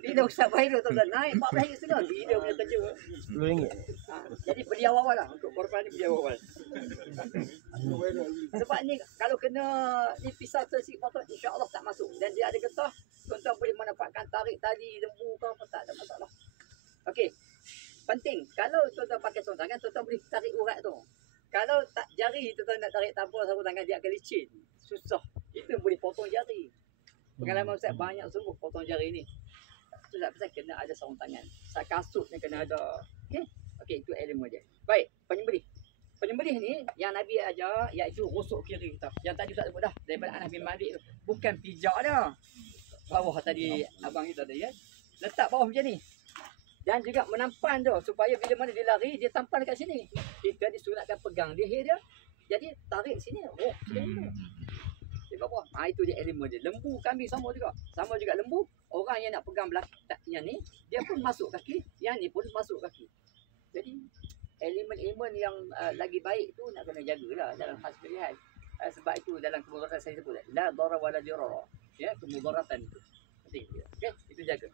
Bila Ustaz Fairul tu naik RM14 sudah. Bila punya kerja. RM10. Jadi beli awal-awal lah. Untuk korban ni beli awal-awal. Sebab ni kalau kena ni pisau tersik potong, insya-Allah tak masuk. Dan dia ada getah, tuan-tuan boleh manfaatkan tarik tali lembu ke apa, tak ada masalah. Okey. Penting, kalau tuan-tuan pakai sarung tangan, tuan-tuan boleh tarik urat tu. Kalau tak jari tuan-tuan nak tarik tanpa sarung tangan, dia akan licin. Susah. Itu boleh potong jari. Pengalaman Ustaz banyak sungguh potong jari ni. Itu tak pasal kena ada sarung tangan. Kasutnya kena ada. Okey. Okey, itu elemen dia. Baik, penyembelih. Penyembelih ni yang Nabi ajar iaitu rusuk kiri kita. Yang tadi Ustaz sebut dah daripada Anas bin Malik tu. Bukan pijak dah. Bawah tadi abang kita tadi ya. Letak bawah macam ni. Dan juga menampan tu supaya bila mana dia lari dia tampal dekat sini. Kita disunatkan pegang leher dia. Jadi tarik sini. Oh, sini tu. Dia bawah. Itu dia elemen dia. Lembu, kambing sama juga. Sama juga lembu. Orang yang nak pegang belakang yang ni, dia pun masuk kaki. Yang ni pun masuk kaki. Jadi elemen-elemen yang lagi baik tu nak kena jagalah dalam khas pilihan. Sebab itu dalam kemudaratan saya sebut la darara wala dirara. Ya, kemudaratan itu. Penting. Okey, itu jaga.